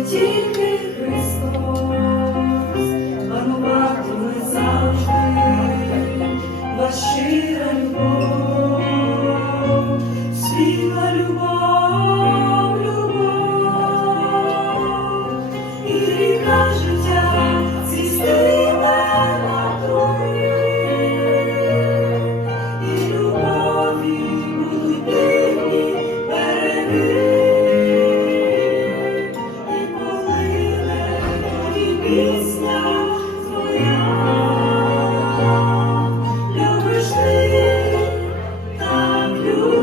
тільки you.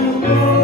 you.